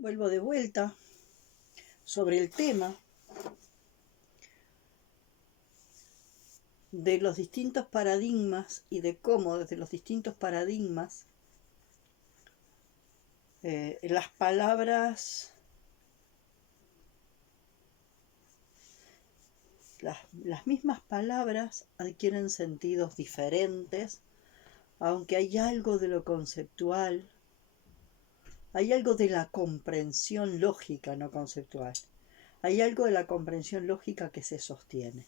Vuelvo de vuelta sobre el tema de los distintos paradigmas y de cómo desde los distintos paradigmas las palabras, las mismas palabras adquieren sentidos diferentes, aunque hay algo de lo conceptual, hay algo de la comprensión lógica, no conceptual, hay algo de la comprensión lógica que se sostiene.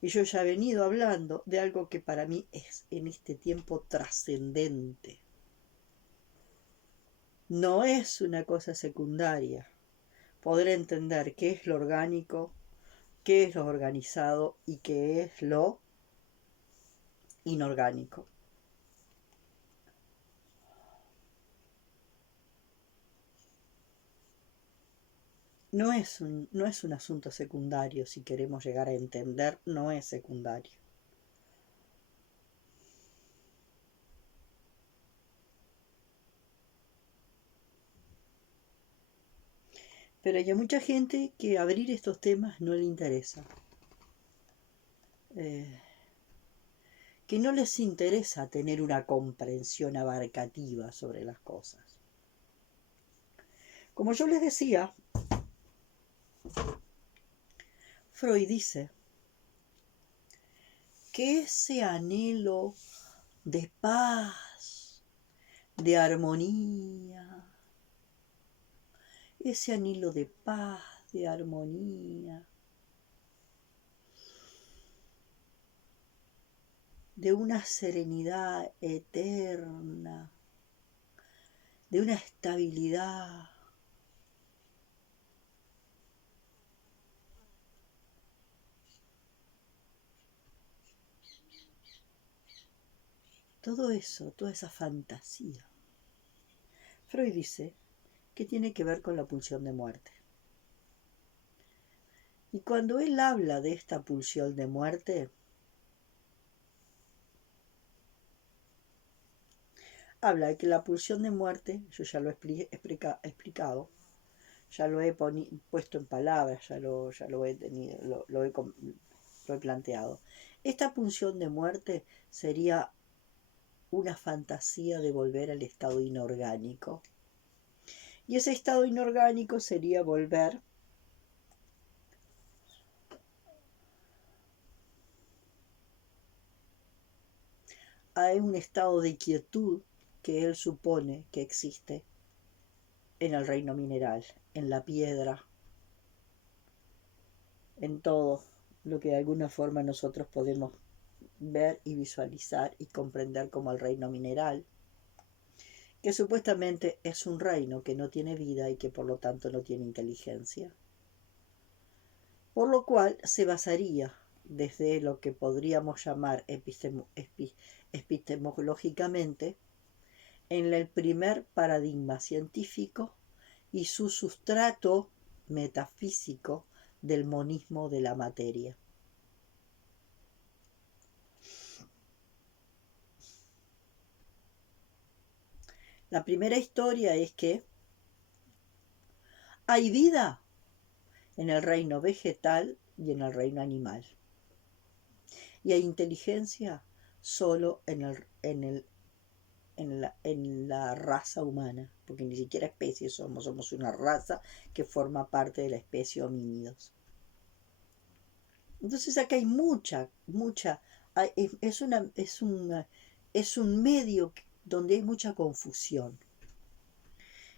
Y yo ya he venido hablando de algo que para mí es en este tiempo trascendente. No es una cosa secundaria poder entender qué es lo orgánico, qué es lo organizado y qué es lo inorgánico. No es un asunto secundario, si queremos llegar a entender, no es secundario. Pero hay mucha gente que abrir estos temas no le interesa. Que no les interesa tener una comprensión abarcativa sobre las cosas. Como yo les decía, Freud dice que ese anhelo de paz, de armonía, ese anhelo de paz, de armonía, de una serenidad eterna, de una estabilidad, todo eso, toda esa fantasía. Freud dice que tiene que ver con la pulsión de muerte. Y cuando él habla de esta pulsión de muerte, habla de que la pulsión de muerte, yo ya lo he explicado, ya lo he puesto en palabras, ya lo he tenido, lo he planteado. Esta pulsión de muerte sería una fantasía de volver al estado inorgánico. Y ese estado inorgánico sería volver a un estado de quietud que él supone que existe en el reino mineral, en la piedra, en todo lo que de alguna forma nosotros podemos ver y visualizar y comprender como el reino mineral, que supuestamente es un reino que no tiene vida y que por lo tanto no tiene inteligencia. Por lo cual se basaría desde lo que podríamos llamar epistemológicamente en el primer paradigma científico y su sustrato metafísico del monismo de la materia. La primera historia es que hay vida en el reino vegetal y en el reino animal. Y hay inteligencia solo en la raza humana, porque ni siquiera especie somos una raza que forma parte de la especie homínidos. Entonces acá hay mucha, es un medio donde hay mucha confusión.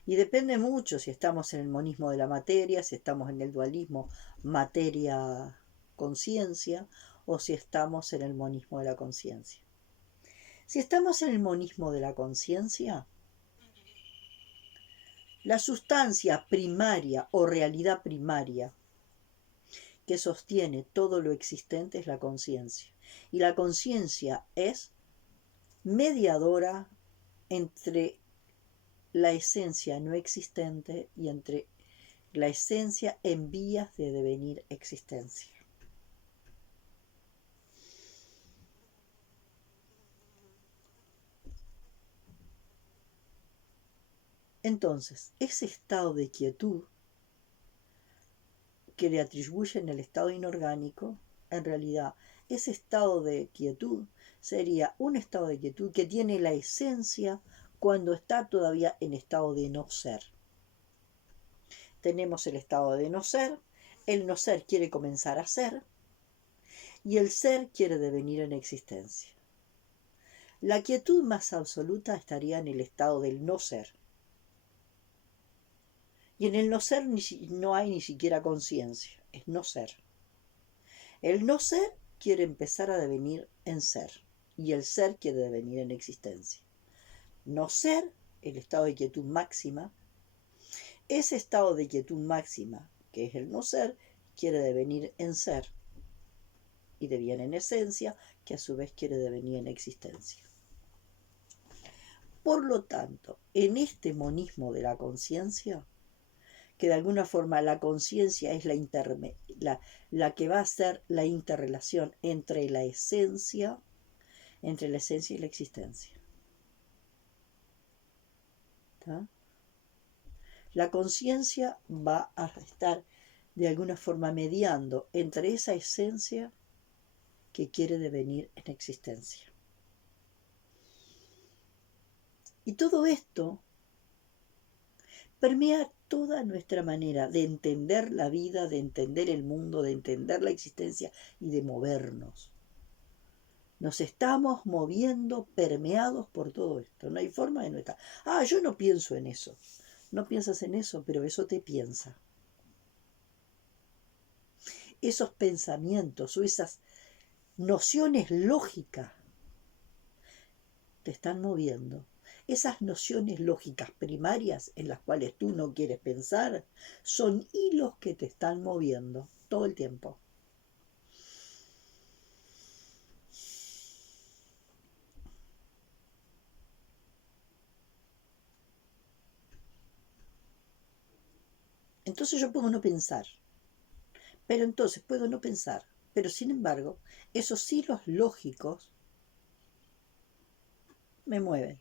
Y depende mucho si estamos en el monismo de la materia, si estamos en el dualismo materia-conciencia, o si estamos en el monismo de la conciencia. Si estamos en el monismo de la conciencia, la sustancia primaria o realidad primaria que sostiene todo lo existente es la conciencia. Y la conciencia es mediadora entre la esencia no existente y entre la esencia en vías de devenir existencia. Entonces, ese estado de quietud que le atribuyen el estado inorgánico, en realidad ese estado de quietud sería un estado de quietud que tiene la esencia cuando está todavía en estado de no ser. Tenemos el estado de no ser, el no ser quiere comenzar a ser y el ser quiere devenir en existencia. La quietud más absoluta estaría en el estado del no ser. Y en el no ser no hay ni siquiera conciencia, es no ser. El no ser quiere empezar a devenir en ser y el ser quiere devenir en existencia. No ser, el estado de quietud máxima, ese estado de quietud máxima, que es el no ser, quiere devenir en ser y deviene en esencia, que a su vez quiere devenir en existencia. Por lo tanto, en este monismo de la conciencia, que de alguna forma la conciencia es la que va a ser la interrelación entre la esencia y la existencia. ¿Tá? La conciencia va a estar de alguna forma mediando entre esa esencia que quiere devenir en existencia. Y todo esto permea toda nuestra manera de entender la vida, de entender el mundo, de entender la existencia y de movernos. Nos estamos moviendo permeados por todo esto. No hay forma de no estar. Yo no pienso en eso. No piensas en eso, pero eso te piensa. Esos pensamientos o esas nociones lógicas te están moviendo. Esas nociones lógicas primarias en las cuales tú no quieres pensar son hilos que te están moviendo todo el tiempo. Entonces yo puedo no pensar, pero sin embargo, esos hilos lógicos me mueven.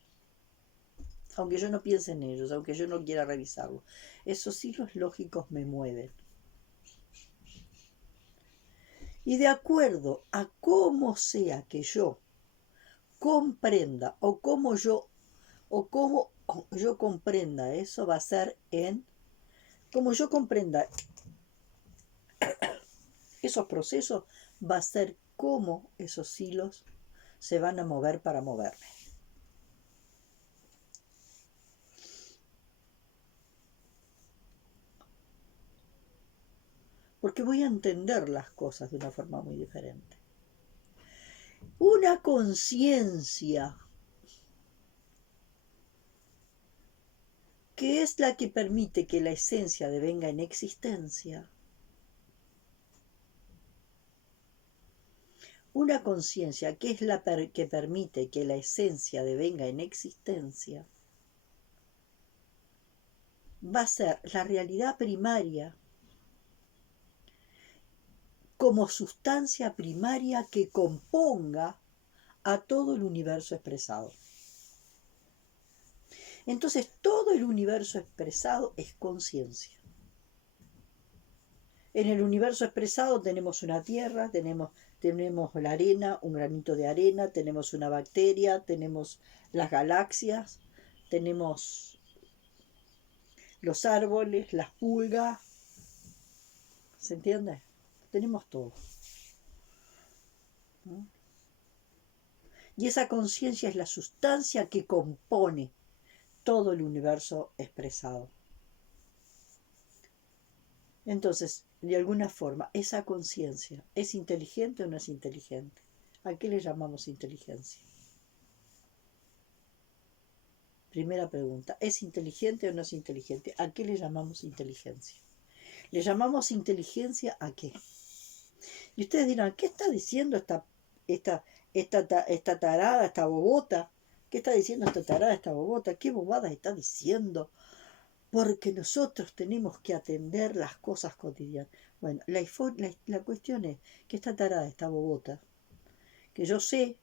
Aunque yo no piense en ellos, aunque yo no quiera revisarlos, esos hilos lógicos me mueven. Y de acuerdo a cómo sea que yo comprenda o cómo yo comprenda eso, va a ser en cómo yo comprenda esos procesos, va a ser cómo esos hilos se van a mover para moverme. Porque voy a entender las cosas de una forma muy diferente. Una conciencia que es la que permite que la esencia devenga en existencia. Una conciencia que es la que permite que la esencia devenga en existencia va a ser la realidad primaria como sustancia primaria que componga a todo el universo expresado. Entonces, todo el universo expresado es conciencia. En el universo expresado tenemos una tierra, tenemos la arena, un granito de arena, tenemos una bacteria, tenemos las galaxias, tenemos los árboles, las pulgas. ¿Se entiende? Tenemos todo. ¿No? Y esa conciencia es la sustancia que compone todo el universo expresado. Entonces, de alguna forma, esa conciencia, ¿es inteligente o no es inteligente? ¿A qué le llamamos inteligencia? Primera pregunta, ¿es inteligente o no es inteligente? ¿A qué le llamamos inteligencia? ¿Le llamamos inteligencia a qué? Y ustedes dirán, ¿qué está diciendo esta tarada, esta bobota? ¿Qué está diciendo esta tarada, esta bobota? ¿Qué bobadas está diciendo? Porque nosotros tenemos que atender las cosas cotidianas. Bueno, la cuestión es que esta tarada, esta bobota, que yo sé,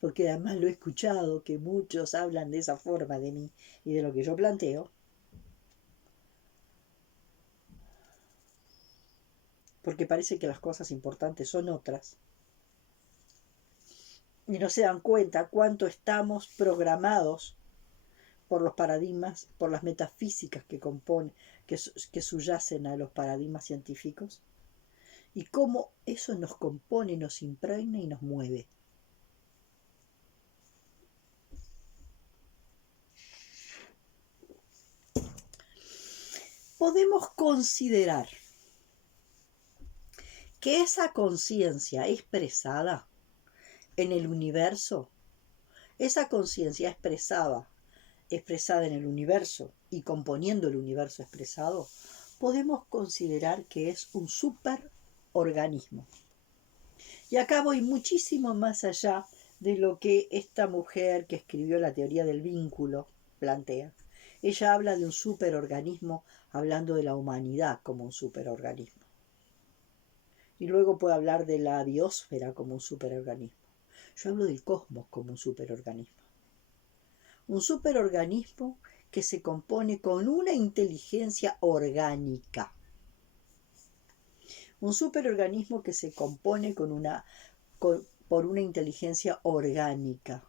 porque además lo he escuchado, que muchos hablan de esa forma de mí y de lo que yo planteo, porque parece que las cosas importantes son otras, y no se dan cuenta cuánto estamos programados por los paradigmas, por las metafísicas que componen, que subyacen a los paradigmas científicos, y cómo eso nos compone, nos impregna y nos mueve. Podemos considerar que esa conciencia expresada en el universo, esa conciencia expresada en el universo y componiendo el universo expresado, podemos considerar que es un superorganismo. Y acá voy muchísimo más allá de lo que esta mujer que escribió la teoría del vínculo plantea. Ella habla de un superorganismo hablando de la humanidad como un superorganismo. Y luego puede hablar de la biosfera como un superorganismo. Yo hablo del cosmos como un superorganismo. Un superorganismo que se compone con una inteligencia orgánica. Un superorganismo que se compone por una inteligencia orgánica.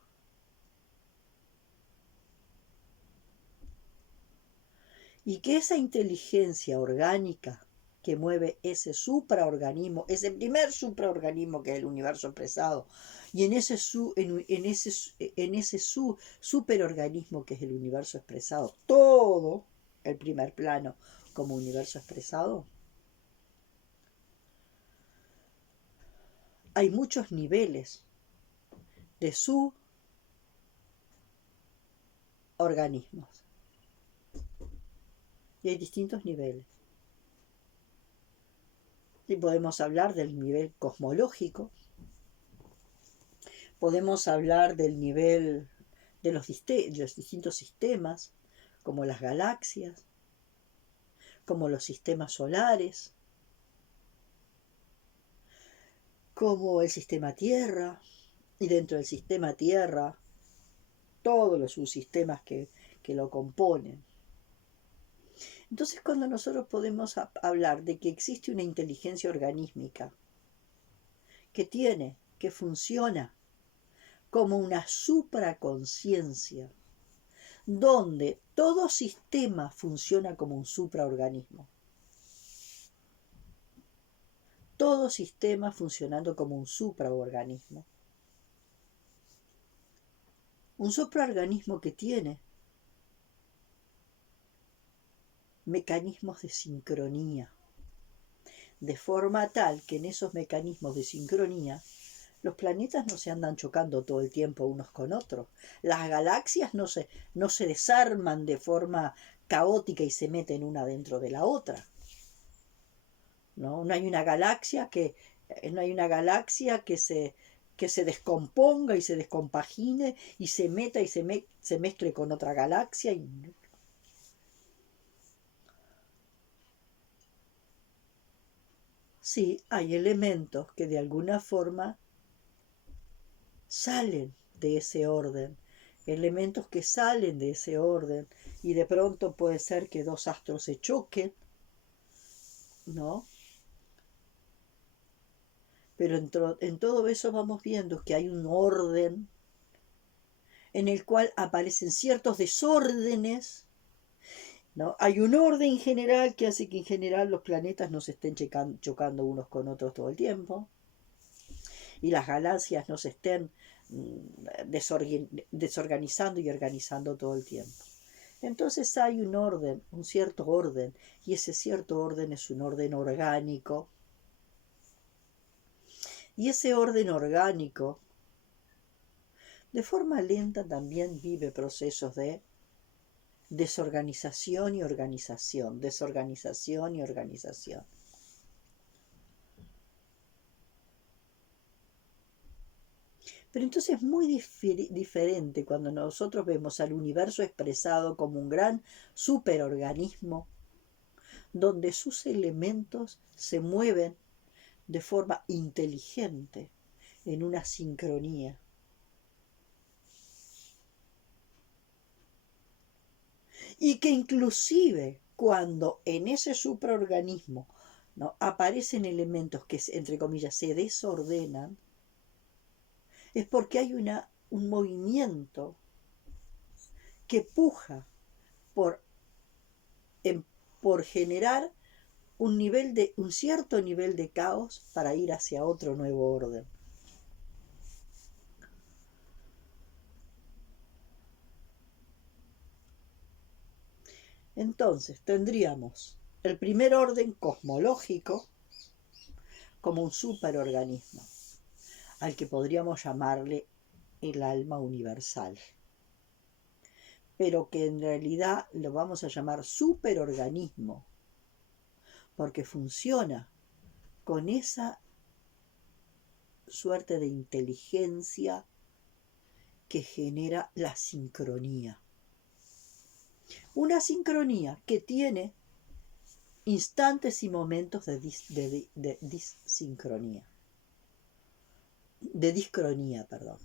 Y que esa inteligencia orgánica que mueve ese supraorganismo, ese primer supraorganismo que es el universo expresado, y en ese superorganismo que es el universo expresado, todo el primer plano como universo expresado, hay muchos niveles de suborganismos. Y hay distintos niveles. Y podemos hablar del nivel cosmológico, podemos hablar del nivel de los distintos sistemas, como las galaxias, como los sistemas solares, como el sistema Tierra, y dentro del sistema Tierra, todos los subsistemas que lo componen. Entonces, cuando nosotros podemos hablar de que existe una inteligencia organísmica que funciona como una supraconciencia, donde todo sistema funciona como un supraorganismo. Todo sistema funcionando como un supraorganismo. Un supraorganismo que tiene mecanismos de sincronía, de forma tal que en esos mecanismos de sincronía los planetas no se andan chocando todo el tiempo unos con otros. Las galaxias no se desarman de forma caótica y se meten una dentro de la otra. No hay una galaxia que se descomponga y se descompagine y se meta y se mezcle con otra galaxia. Sí, hay elementos que de alguna forma salen de ese orden, elementos que salen de ese orden, y de pronto puede ser que dos astros se choquen, ¿no? Pero en todo eso vamos viendo que hay un orden en el cual aparecen ciertos desórdenes, ¿no? Hay un orden general que hace que en general los planetas no se estén chocando unos con otros todo el tiempo, y las galaxias no se estén desorganizando y organizando todo el tiempo. Entonces hay un orden, un cierto orden, y ese cierto orden es un orden orgánico. Y ese orden orgánico, de forma lenta, también vive procesos de desorganización y organización, desorganización y organización. Pero entonces es muy diferente cuando nosotros vemos al universo expresado como un gran superorganismo, donde sus elementos se mueven de forma inteligente, en una sincronía. Y que inclusive cuando en ese supraorganismo ¿no? Aparecen elementos que, entre comillas, se desordenan, es porque hay un movimiento que puja por, por generar un cierto nivel de caos para ir hacia otro nuevo orden. Entonces tendríamos el primer orden cosmológico como un superorganismo, al que podríamos llamarle el alma universal, pero que en realidad lo vamos a llamar superorganismo, porque funciona con esa suerte de inteligencia que genera la sincronía. Una sincronía que tiene instantes y momentos de disincronía. De discronía, perdón.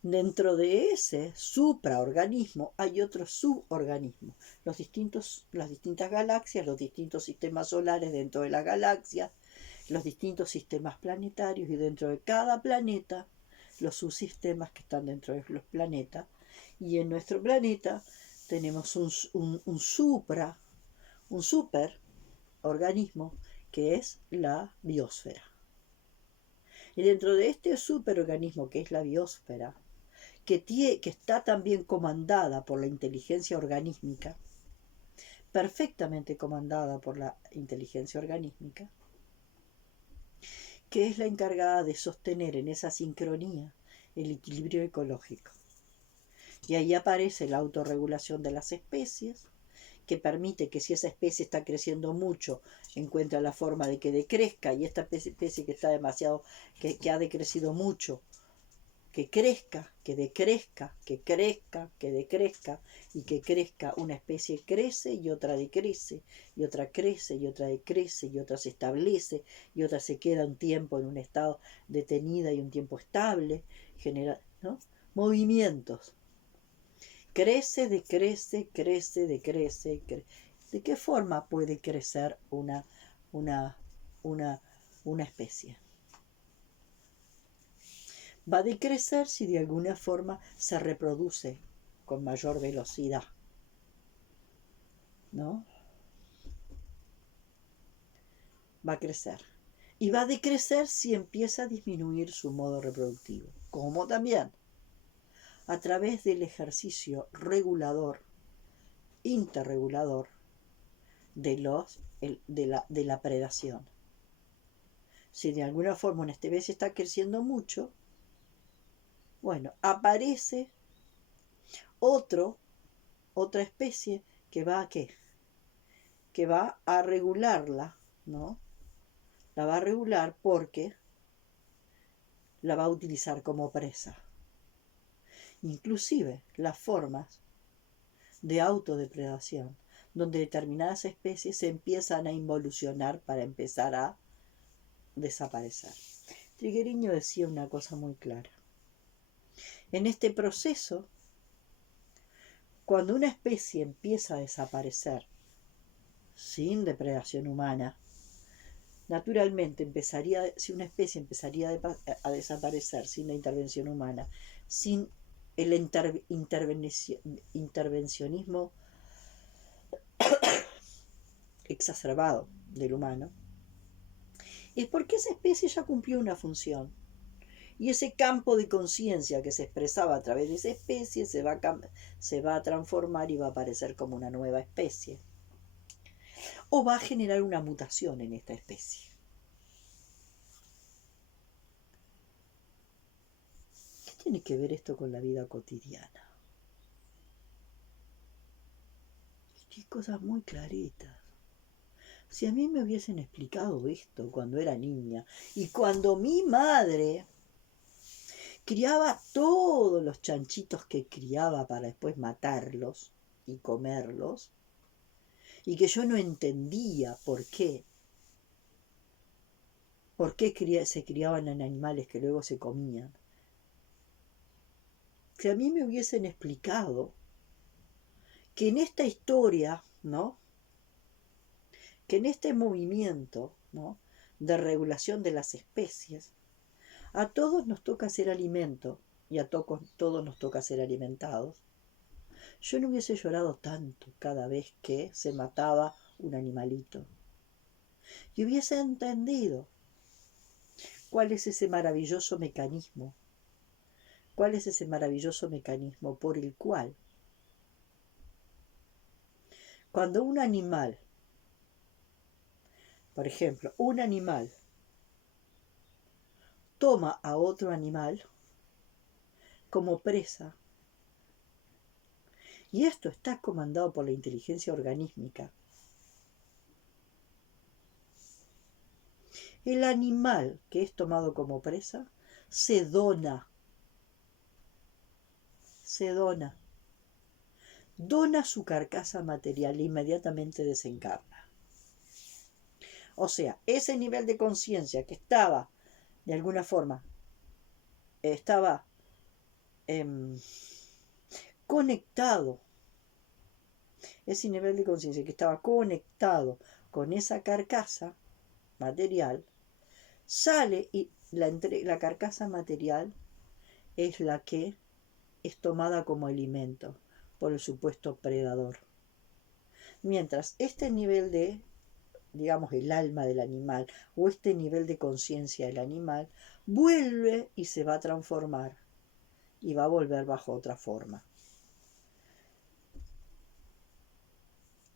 Dentro de ese supraorganismo hay otros suborganismos, las distintas galaxias, los distintos sistemas solares dentro de la galaxia, los distintos sistemas planetarios, y dentro de cada planeta los subsistemas que están dentro de los planetas. Y en nuestro planeta tenemos un superorganismo que es la biosfera. Y dentro de este superorganismo que es la biosfera, que está también comandada por la inteligencia organísmica, perfectamente comandada por la inteligencia organísmica, que es la encargada de sostener en esa sincronía el equilibrio ecológico. Y ahí aparece la autorregulación de las especies, que permite que si esa especie está creciendo mucho, encuentra la forma de que decrezca, y esta especie que está demasiado, que ha decrecido mucho, que crezca, que decrezca, que crezca, que decrezca, y que crezca. Una especie crece y otra decrece, y otra crece y otra decrece, y otra se establece, y otra se queda un tiempo en un estado detenida y un tiempo estable, genera, ¿no? Movimientos. Crece, decrece, crece, decrece, crece. ¿De qué forma puede crecer una especie? Va a decrecer si de alguna forma se reproduce con mayor velocidad, ¿no? Va a crecer. Y va a decrecer si empieza a disminuir su modo reproductivo. Como también a través del ejercicio regulador, interregulador, de la predación. Si de alguna forma una especie está creciendo mucho, bueno, aparece otra especie que va a ¿qué? Que va a regularla, ¿no? La va a regular porque la va a utilizar como presa. Inclusive las formas de autodepredación, donde determinadas especies se empiezan a involucionar para empezar a desaparecer. Triguerio decía una cosa muy clara. En este proceso, cuando una especie empieza a desaparecer sin depredación humana, naturalmente si una especie empezaría a desaparecer sin la intervención humana, sin el intervencionismo exacerbado del humano, es porque esa especie ya cumplió una función. Y ese campo de conciencia que se expresaba a través de esa especie se va a transformar y va a aparecer como una nueva especie. O va a generar una mutación en esta especie. ¿Qué tiene que ver esto con la vida cotidiana? Qué cosas muy claritas. Si a mí me hubiesen explicado esto cuando era niña, y cuando mi madre criaba todos los chanchitos que criaba para después matarlos y comerlos, y que yo no entendía por qué se criaban en animales que luego se comían. Si a mí me hubiesen explicado que en esta historia, ¿no? Que en este movimiento, ¿no? De regulación de las especies, a todos nos toca ser alimento y a todos nos toca ser alimentados. Yo no hubiese llorado tanto cada vez que se mataba un animalito. Y hubiese entendido cuál es ese maravilloso mecanismo, cuál es ese maravilloso mecanismo por el cual cuando un animal, por ejemplo, un animal toma a otro animal como presa, y esto está comandado por la inteligencia organísmica, el animal que es tomado como presa se dona, dona su carcasa material e inmediatamente desencarna. O sea, ese nivel de conciencia que estaba, de alguna forma, estaba conectado, ese nivel de conciencia que estaba conectado con esa carcasa material, sale y la carcasa material es la que es tomada como alimento por el supuesto predador. Mientras este nivel de, digamos, el alma del animal o este nivel de conciencia del animal vuelve y se va a transformar y va a volver bajo otra forma.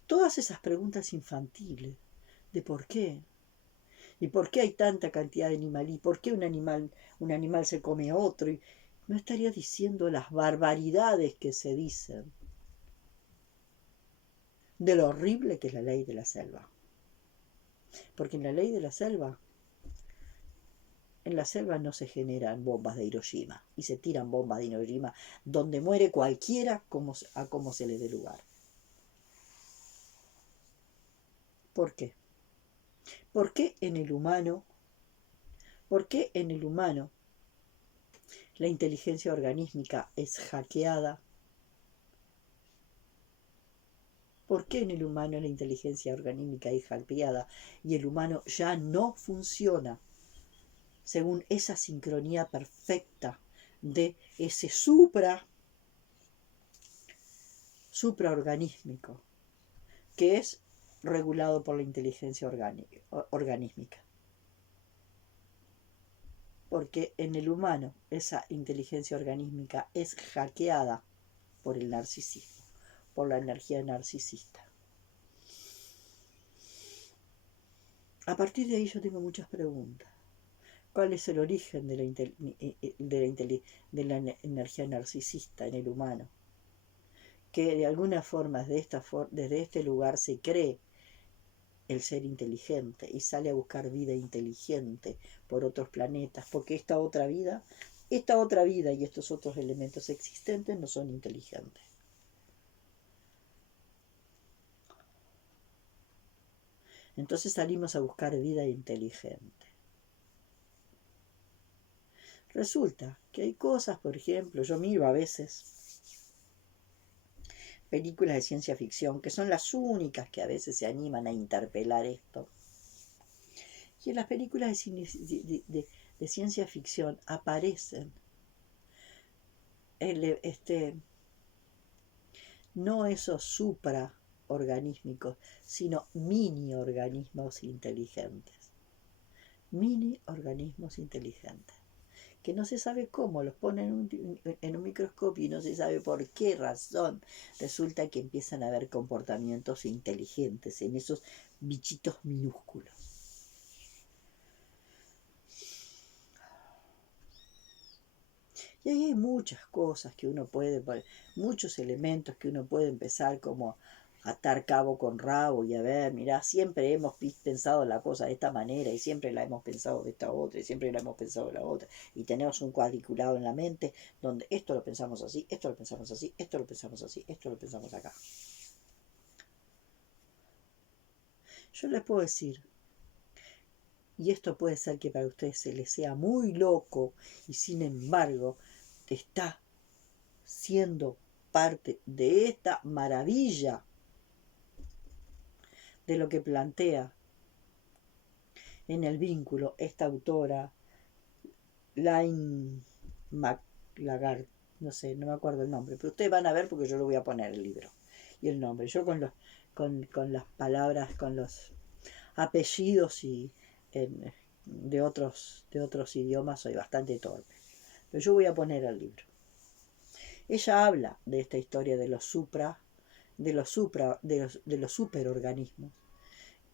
Todas esas preguntas infantiles de por qué, y por qué hay tanta cantidad de animal, y por qué un animal se come a otro, y no estaría diciendo las barbaridades que se dicen de lo horrible que es la ley de la selva. Porque en la ley de la selva, en la selva no se generan bombas de Hiroshima y se tiran bombas de Hiroshima donde muere cualquiera a como se le dé lugar. ¿Por qué? ¿Por qué en el humano? ¿Por qué en el humano la inteligencia organísmica es hackeada? ¿Por qué en el humano la inteligencia organísmica es hackeada y el humano ya no funciona según esa sincronía perfecta de ese supraorganísmico que es regulado por la inteligencia organísmica? Porque en el humano esa inteligencia organísmica es hackeada por el narcisismo, por la energía narcisista. A partir de ahí yo tengo muchas preguntas. ¿Cuál es el origen de la energía narcisista en el humano? Que de alguna forma desde este lugar se cree el ser inteligente y sale a buscar vida inteligente por otros planetas, porque esta otra vida y estos otros elementos existentes no son inteligentes. Entonces salimos a buscar vida inteligente. Resulta que hay cosas, por ejemplo, yo miro a veces películas de ciencia ficción, que son las únicas que a veces se animan a interpelar esto. Y en las películas de ciencia ficción aparecen no esos supraorganísmicos, sino mini organismos inteligentes. Mini organismos inteligentes. Que no se sabe cómo, los ponen en un microscopio y no se sabe por qué razón. Resulta que empiezan a haber comportamientos inteligentes en esos bichitos minúsculos. Y ahí hay muchas cosas que uno puede, muchos elementos que uno puede empezar como atar cabo con rabo y a ver, mirá, siempre hemos pensado la cosa de esta manera y siempre la hemos pensado de esta otra y siempre la hemos pensado de la otra y tenemos un cuadriculado en la mente donde esto lo pensamos así, esto lo pensamos así, esto lo pensamos así, esto lo pensamos acá. Yo les puedo decir, y esto puede ser que para ustedes se les sea muy loco y sin embargo está siendo parte de esta maravilla de lo que plantea en el vínculo esta autora, Laine McLagart, no sé, no me acuerdo el nombre, pero ustedes van a ver porque yo lo voy a poner el libro y el nombre. Yo con las palabras, con los apellidos de otros idiomas soy bastante torpe, pero yo voy a poner el libro. Ella habla de esta historia de los superorganismos,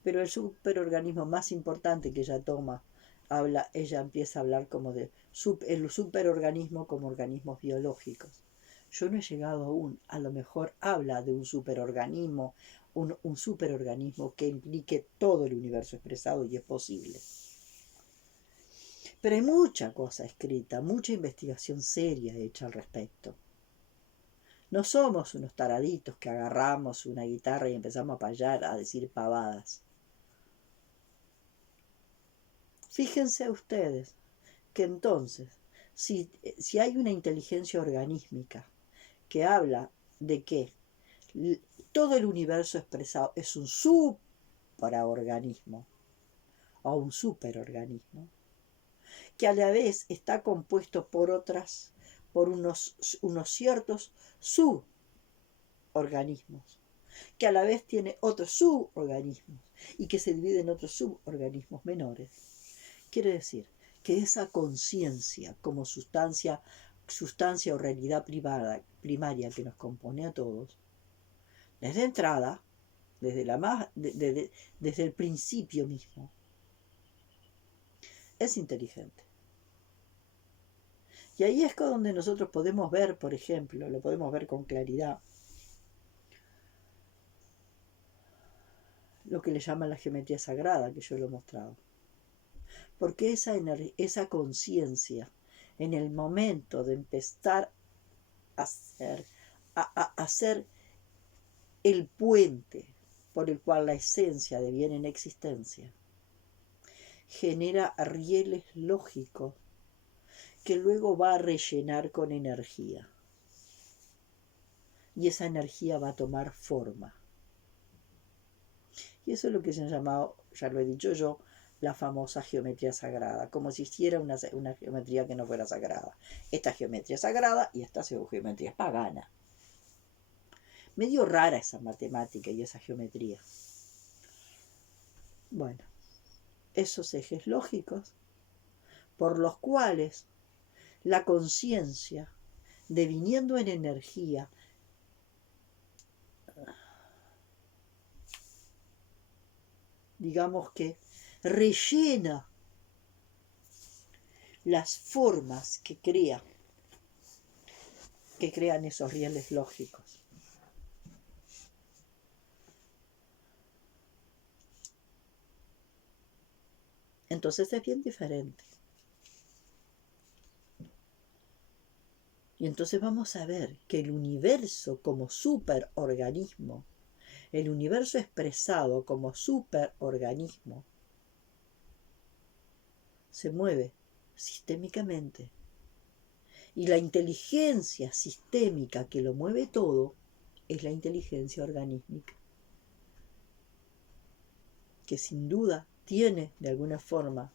pero el superorganismo más importante que ella toma, ella empieza a hablar como de el superorganismo como organismos biológicos. Yo no he llegado aún, a lo mejor habla de un superorganismo, un superorganismo que implique todo el universo expresado, y es posible. Pero hay mucha cosa escrita, mucha investigación seria hecha al respecto. No somos unos taraditos que agarramos una guitarra y empezamos a payar, a decir pavadas. Fíjense ustedes que entonces, si hay una inteligencia organísmica que habla de que todo el universo expresado es un supraorganismo o un superorganismo, que a la vez está compuesto por unos ciertos suborganismos, que a la vez tiene otros suborganismos y que se divide en otros suborganismos menores. Quiere decir que esa conciencia como sustancia o realidad primaria que nos compone a todos, desde entrada, desde el principio mismo, es inteligente. Y ahí es donde nosotros podemos ver, por ejemplo, lo podemos ver con claridad, lo que le llaman la geometría sagrada, que yo lo he mostrado. Porque esa conciencia, en el momento de empezar a hacer el puente por el cual la esencia deviene en existencia, genera rieles lógicos que luego va a rellenar con energía. Y esa energía va a tomar forma. Y eso es lo que se ha llamado, ya lo he dicho yo, la famosa geometría sagrada, como si hiciera una geometría que no fuera sagrada. Esta geometría es sagrada y esta geometría es pagana. Medio rara esa matemática y esa geometría. Bueno, esos ejes lógicos por los cuales la conciencia, deviniendo en energía, digamos que rellena las formas que crean esos rieles lógicos. Entonces es bien diferente. Y entonces vamos a ver que el universo como superorganismo, el universo expresado como superorganismo, se mueve sistémicamente. Y la inteligencia sistémica que lo mueve todo es la inteligencia organísmica, que sin duda tiene de alguna forma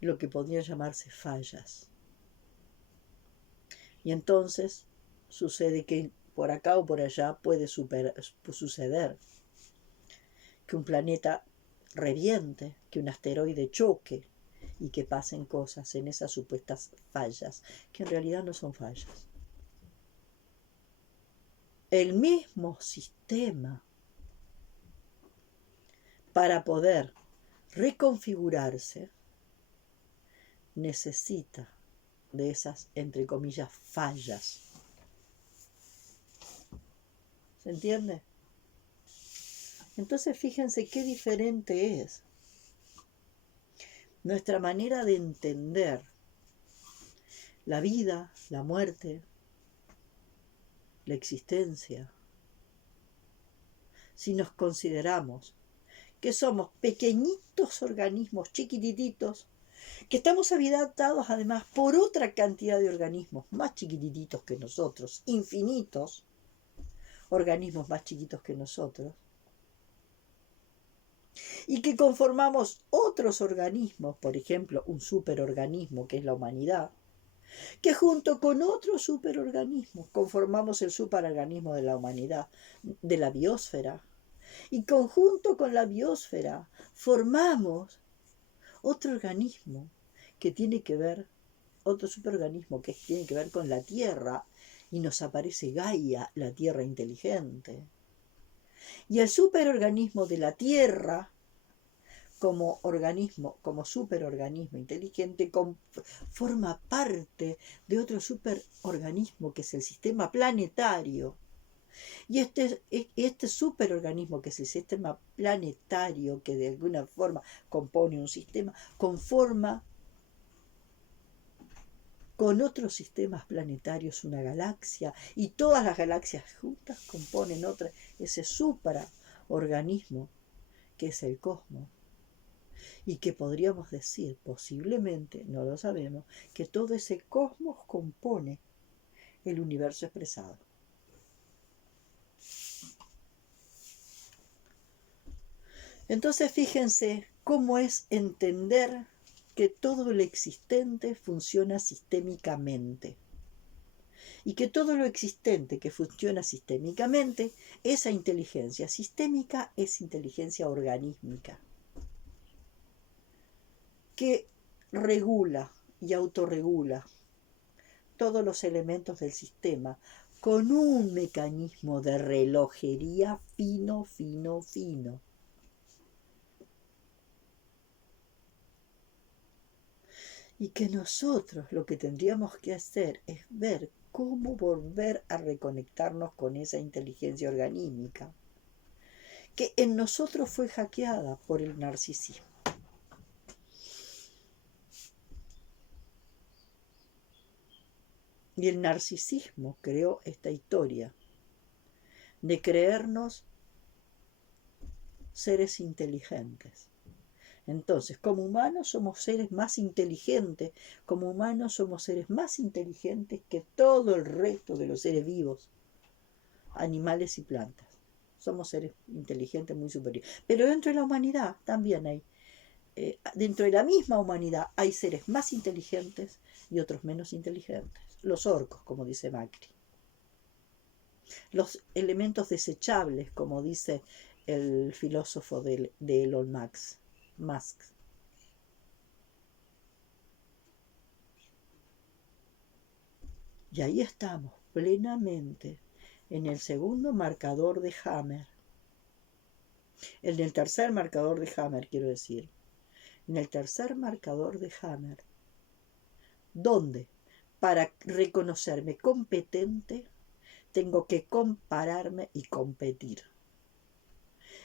lo que podría llamarse fallas. Y entonces sucede que por acá o por allá puede suceder que un planeta reviente, que un asteroide choque y que pasen cosas en esas supuestas fallas, que en realidad no son fallas. El mismo sistema, para poder reconfigurarse, necesita de esas, entre comillas, fallas. ¿Se entiende? Entonces fíjense qué diferente es nuestra manera de entender la vida, la muerte, la existencia, si nos consideramos que somos pequeñitos organismos chiquititos que estamos habitados además por otra cantidad de organismos más chiquititos que nosotros, infinitos organismos más chiquitos que nosotros, y que conformamos otros organismos, por ejemplo, un superorganismo que es la humanidad, que junto con otros superorganismos conformamos el superorganismo de la humanidad, de la biosfera, y conjunto con la biosfera formamos otro organismo que tiene que ver, otro superorganismo que tiene que ver con la Tierra, y nos aparece Gaia, la Tierra inteligente. Y el superorganismo de la Tierra, como organismo, como superorganismo inteligente, forma parte de otro superorganismo que es el sistema planetario. Y este superorganismo que es el sistema planetario, que de alguna forma compone un sistema, conforma con otros sistemas planetarios una galaxia, y todas las galaxias juntas componen ese supraorganismo que es el cosmos. Y que podríamos decir, posiblemente, no lo sabemos, que todo ese cosmos compone el universo expresado. Entonces fíjense cómo es entender que todo lo existente funciona sistémicamente. Y que todo lo existente que funciona sistémicamente, esa inteligencia sistémica es inteligencia organísmica, que regula y autorregula todos los elementos del sistema con un mecanismo de relojería fino, fino, fino. Y que nosotros lo que tendríamos que hacer es ver cómo volver a reconectarnos con esa inteligencia organísmica, que en nosotros fue hackeada por el narcisismo. Y el narcisismo creó esta historia de creernos seres inteligentes. Entonces, como humanos somos seres más inteligentes, como humanos somos seres más inteligentes que todo el resto de los seres vivos, animales y plantas. Somos seres inteligentes muy superiores. Pero dentro de la humanidad también hay, dentro de la misma humanidad hay seres más inteligentes y otros menos inteligentes. Los orcos, como dice Macri. Los elementos desechables, como dice el filósofo de Elon Musk. Y ahí estamos, plenamente, en el segundo marcador de Hammer. En el tercer marcador de Hammer, quiero decir. En el tercer marcador de Hammer. ¿Dónde? Para reconocerme competente, tengo que compararme y competir.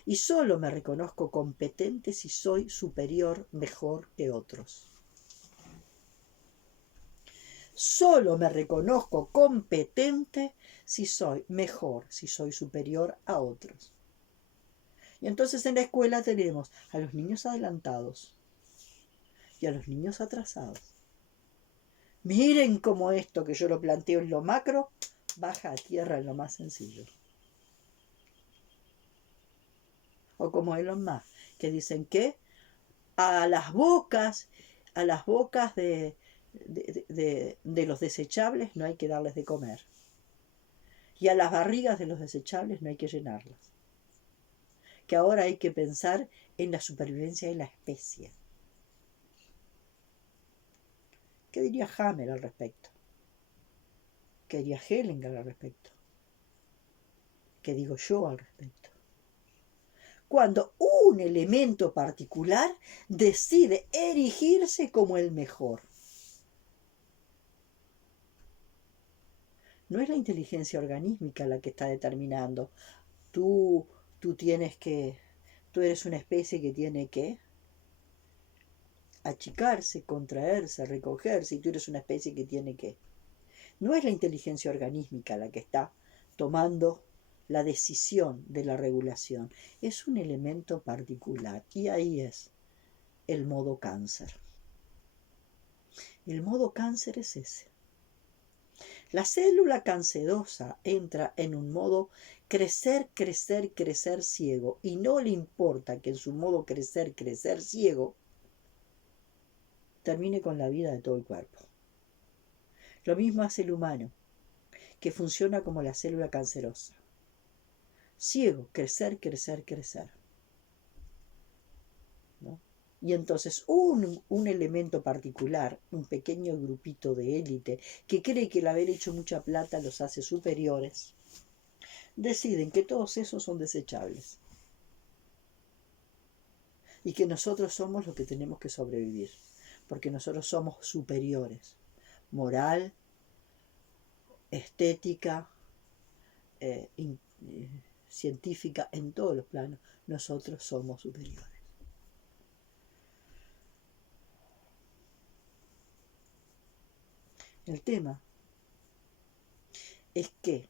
Y solo me reconozco competente si soy superior, mejor que otros. Solo me reconozco competente si soy mejor, si soy superior a otros. Y entonces en la escuela tenemos a los niños adelantados y a los niños atrasados. Miren cómo esto que yo lo planteo en lo macro baja a tierra en lo más sencillo. O como Elon Musk, que dicen que a las bocas de los desechables no hay que darles de comer. Y a las barrigas de los desechables no hay que llenarlas. Que ahora hay que pensar en la supervivencia de la especie. ¿Qué diría Hammer al respecto? ¿Qué diría Hellinger al respecto? ¿Qué digo yo al respecto? Cuando un elemento particular decide erigirse como el mejor. No es la inteligencia organísmica la que está determinando. Tú eres una especie que tiene que achicarse, contraerse, recogerse, y tú eres una especie que tiene que. No es la inteligencia organísmica la que está tomando la decisión de la regulación, es un elemento particular, y ahí es el modo cáncer. El modo cáncer es ese. La célula cancerosa entra en un modo crecer, crecer, crecer ciego y no le importa que en su modo crecer, crecer ciego termine con la vida de todo el cuerpo. Lo mismo hace el humano, que funciona como la célula cancerosa. Ciego, crecer, crecer, crecer. ¿No? Y entonces un elemento particular, un pequeño grupito de élite, que cree que el haber hecho mucha plata los hace superiores, deciden que todos esos son desechables y que nosotros somos los que tenemos que sobrevivir, porque nosotros somos superiores, moral, estética, científica, en todos los planos, nosotros somos superiores. El tema es que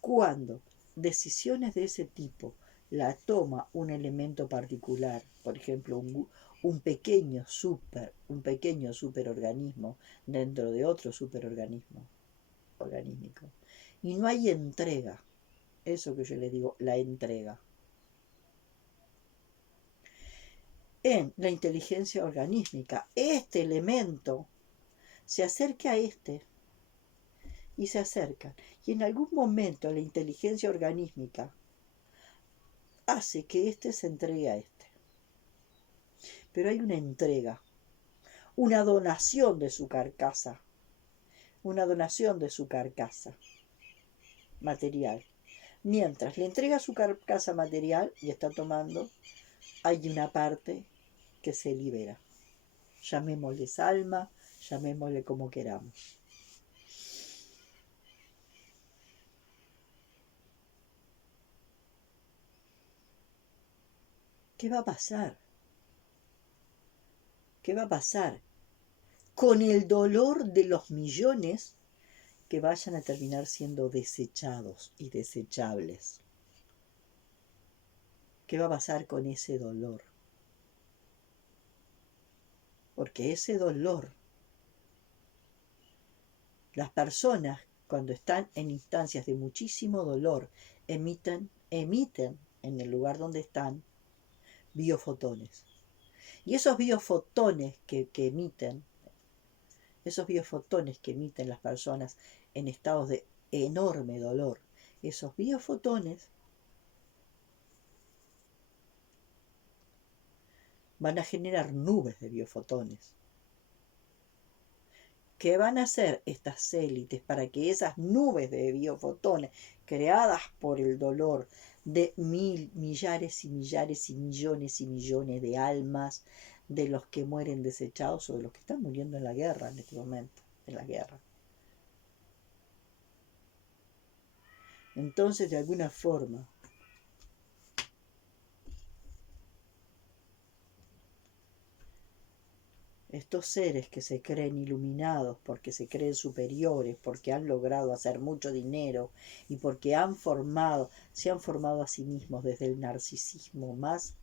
cuando decisiones de ese tipo la toma un elemento particular, por ejemplo, un pequeño superorganismo dentro de otro superorganismo organímico, y no hay entrega, eso que yo le digo, la entrega. En la inteligencia organísmica, este elemento se acerca a este y se acercan. Y en algún momento la inteligencia organísmica hace que este se entregue a este. Pero hay una entrega, una donación de su carcasa, material. Mientras le entrega su carcasa material y está tomando, hay una parte que se libera. Llamémosle alma, llamémosle como queramos. ¿Qué va a pasar? ¿Qué va a pasar con el dolor de los millones que vayan a terminar siendo desechados y desechables? ¿Qué va a pasar con ese dolor? Porque ese dolor, las personas cuando están en instancias de muchísimo dolor, emiten en el lugar donde están biofotones. Y esos biofotones que emiten las personas en estados de enorme dolor, esos biofotones van a generar nubes de biofotones. ¿Qué van a hacer estas élites para que esas nubes de biofotones creadas por el dolor de millares y millares y millones de almas de los que mueren desechados o de los que están muriendo en la guerra en este momento, en la guerra? Entonces, de alguna forma, estos seres que se creen iluminados porque se creen superiores, porque han logrado hacer mucho dinero y porque se han formado a sí mismos desde el narcisismo más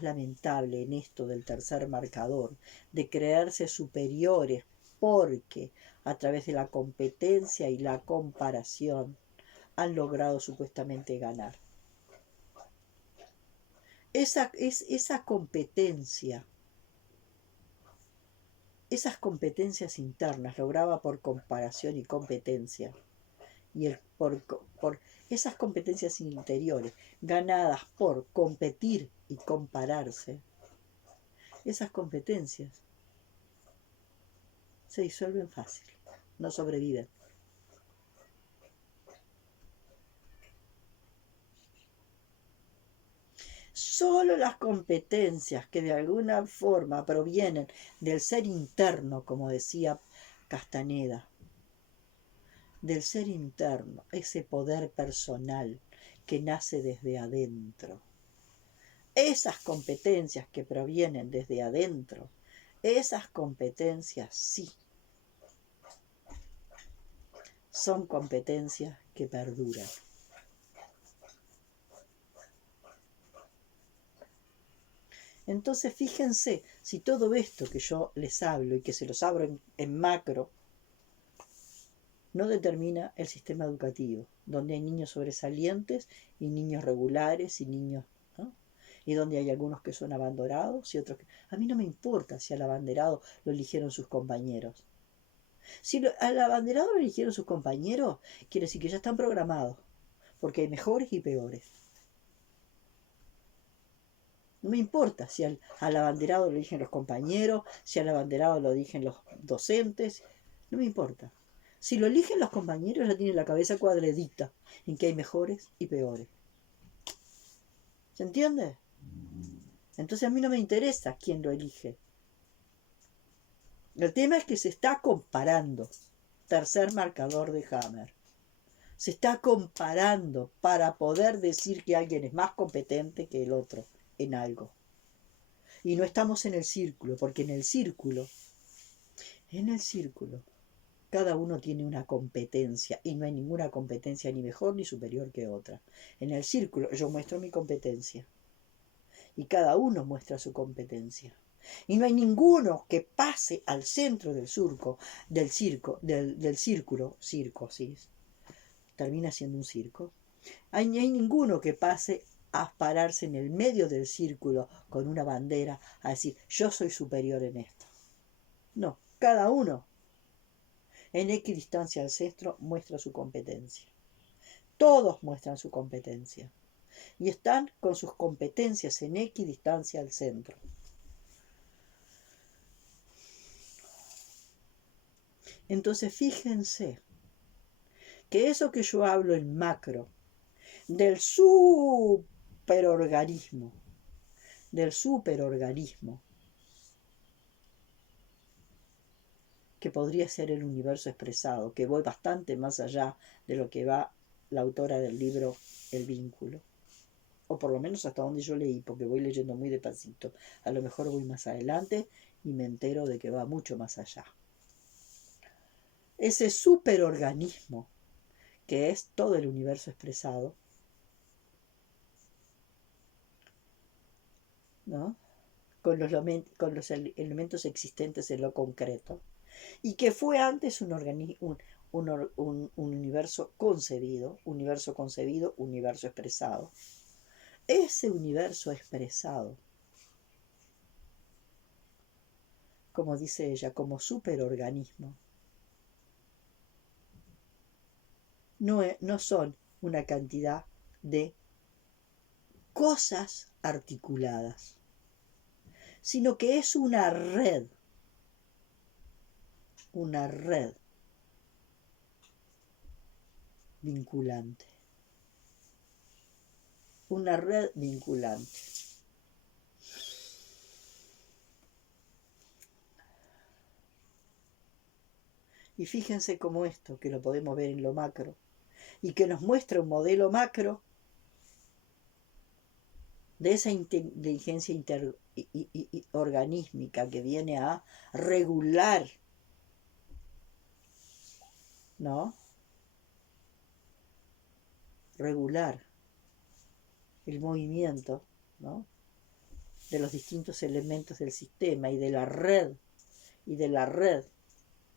lamentable en esto del tercer marcador, de creerse superiores porque a través de la competencia y la comparación han logrado supuestamente ganar. Esa competencia, esas competencias internas logradas por comparación y competencia, y por esas competencias interiores ganadas por competir y compararse, esas competencias se disuelven fácil, no sobreviven. Solo las competencias que de alguna forma provienen del ser interno, como decía Castaneda, del ser interno, ese poder personal que nace desde adentro. Esas competencias que provienen desde adentro, esas competencias sí, son competencias que perduran. Entonces fíjense, si todo esto que yo les hablo y que se los abro en macro, no determina el sistema educativo, donde hay niños sobresalientes y niños regulares y niños, ¿no? Y donde hay algunos que son abanderados y otros que... A mí no me importa si al abanderado lo eligieron sus compañeros. Si al abanderado lo eligieron sus compañeros, quiere decir que ya están programados, porque hay mejores y peores. No me importa si al abanderado lo eligen los compañeros, si al abanderado lo eligen los docentes, no me importa. Si lo eligen los compañeros, ya tienen la cabeza cuadradita, en que hay mejores y peores. ¿Se entiende? Entonces a mí no me interesa quién lo elige. El tema es que se está comparando. Tercer marcador de Hammer. Se está comparando para poder decir que alguien es más competente que el otro en algo. Y no estamos en el círculo, porque en el círculo, cada uno tiene una competencia y no hay ninguna competencia ni mejor ni superior que otra. En el círculo yo muestro mi competencia y cada uno muestra su competencia. Y no hay ninguno que pase al centro del círculo, sí, termina siendo un circo. No hay ninguno que pase a pararse en el medio del círculo con una bandera a decir yo soy superior en esto. No, cada uno en equidistancia al centro muestra su competencia. Todos muestran su competencia y están con sus competencias en equidistancia al centro. Entonces fíjense que eso que yo hablo en macro del superorganismo, que podría ser el universo expresado, que voy bastante más allá de lo que va la autora del libro El vínculo, o por lo menos hasta donde yo leí, porque voy leyendo muy despacito. A lo mejor voy más adelante y me entero de que va mucho más allá. Ese superorganismo, que es todo el universo expresado, ¿no? con los elementos existentes en lo concreto, y que fue antes un universo concebido, universo expresado. Ese universo expresado, como dice ella, como superorganismo, no son una cantidad de cosas articuladas, sino que es una red vinculante. Una red vinculante. Y fíjense cómo esto, que lo podemos ver en lo macro, y que nos muestra un modelo macro de esa inteligencia organísmica que viene a regular, ¿no? Regular el movimiento, ¿no? De los distintos elementos del sistema y de la red,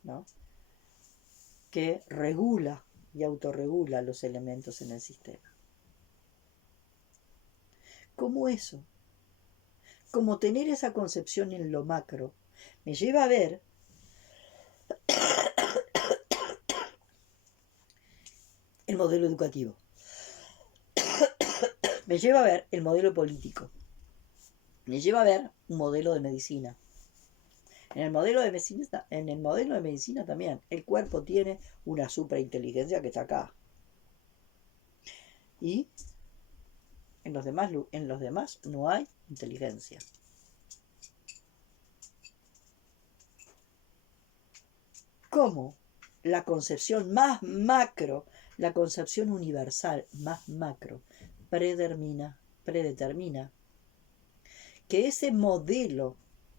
¿no? Que regula y autorregula los elementos en el sistema. ¿Cómo eso? Como tener esa concepción en lo macro me lleva a ver el modelo educativo, me lleva a ver el modelo político, me lleva a ver un modelo de medicina. En el modelo de medicina también, el cuerpo tiene una superinteligencia que está acá. Y en los demás no hay inteligencia. ¿Cómo? La concepción más macro, la concepción universal más macro, predetermina que ese modelo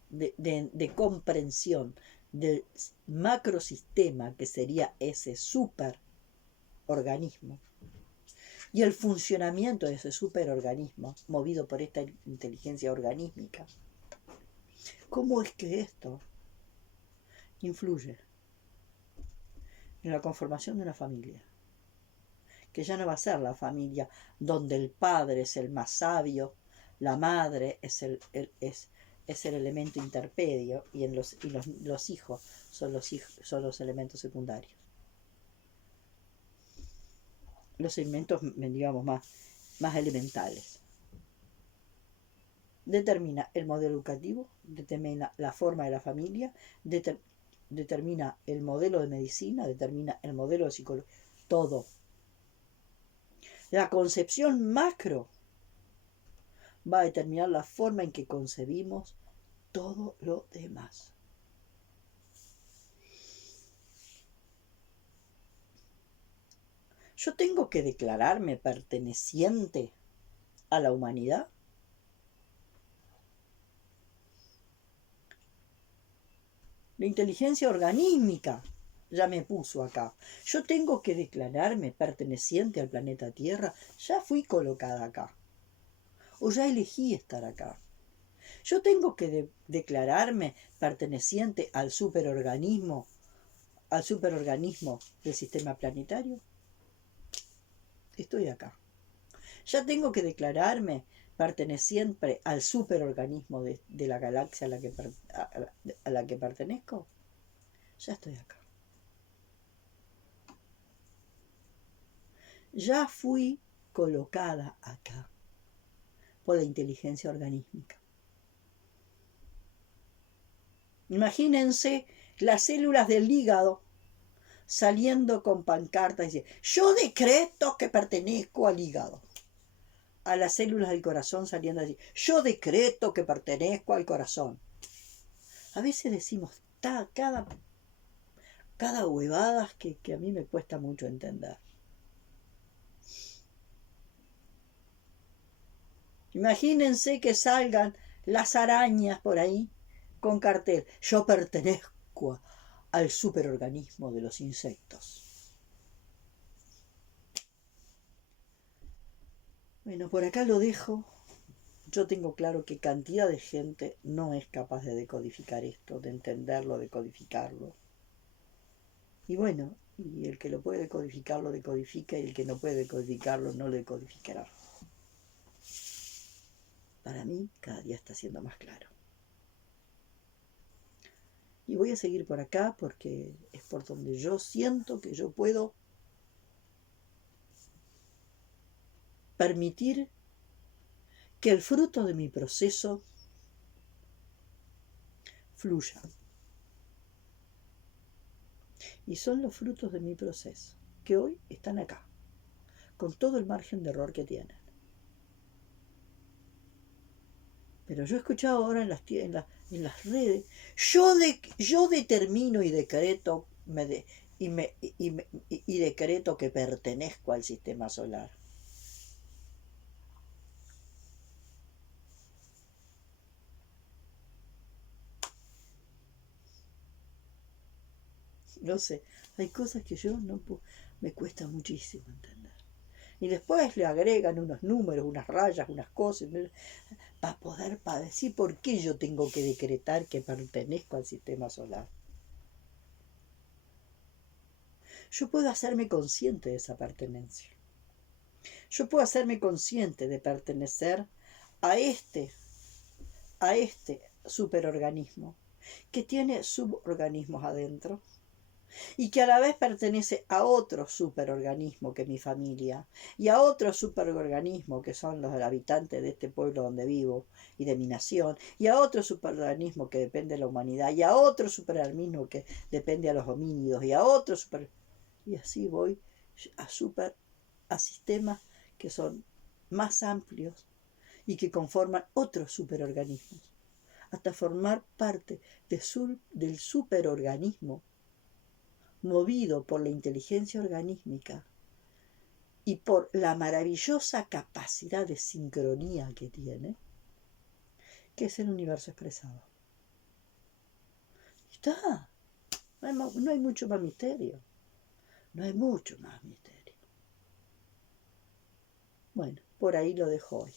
de comprensión del macrosistema, que sería ese superorganismo, y el funcionamiento de ese superorganismo movido por esta inteligencia organísmica. ¿Cómo es que esto influye en la conformación de una familia? Que ya no va a ser la familia donde el padre es el más sabio, la madre es el elemento intermedio y los hijos son los elementos secundarios. Los elementos, digamos, más elementales. Determina el modelo educativo, determina la forma de la familia, determina el modelo de medicina, determina el modelo de psicología, todo. La concepción macro va a determinar la forma en que concebimos todo lo demás. ¿Yo tengo que declararme perteneciente a la humanidad? La inteligencia organísmica ya me puso acá. Yo tengo que declararme perteneciente al planeta Tierra. Ya fui colocada acá. O ya elegí estar acá. Yo tengo que declararme perteneciente al superorganismo del sistema planetario. Estoy acá. Ya tengo que declararme perteneciente al superorganismo de la galaxia a la que pertenezco. Ya estoy acá. Ya fui colocada acá por la inteligencia organísmica. Imagínense las células del hígado saliendo con pancartas y diciendo: yo decreto que pertenezco al hígado. A las células del corazón saliendo así: yo decreto que pertenezco al corazón. A veces decimos cada huevada que a mí me cuesta mucho entender. Imagínense que salgan las arañas por ahí con cartel: yo pertenezco al superorganismo de los insectos. Bueno, por acá lo dejo. Yo tengo claro que cantidad de gente no es capaz de decodificar esto, de entenderlo, de codificarlo. Y bueno, y el que lo puede decodificar lo decodifica, y el que no puede decodificarlo no lo decodificará. Para mí cada día está siendo más claro. Y voy a seguir por acá porque es por donde yo siento que yo puedo permitir que el fruto de mi proceso fluya. Y son los frutos de mi proceso que hoy están acá, con todo el margen de error que tienen. Pero yo he escuchado ahora en las redes: yo determino y decreto y decreto que pertenezco al sistema solar. No sé, hay cosas que yo no puedo, me cuesta muchísimo entender. Y después le agregan unos números, unas rayas, unas cosas, para decir por qué yo tengo que decretar que pertenezco al sistema solar. Yo puedo hacerme consciente de esa pertenencia. Yo puedo hacerme consciente de pertenecer a este superorganismo que tiene suborganismos adentro y que a la vez pertenece a otro superorganismo que es mi familia, y a otro superorganismo que son los habitantes de este pueblo donde vivo y de mi nación, y a otro superorganismo que depende de la humanidad, y a otro superorganismo que depende de los homínidos, y a otro y así voy a sistemas que son más amplios y que conforman otros superorganismos, hasta formar parte del superorganismo movido por la inteligencia organísmica y por la maravillosa capacidad de sincronía que tiene, que es el universo expresado. Y está. No hay mucho más misterio. No hay mucho más misterio. Bueno, por ahí lo dejo hoy.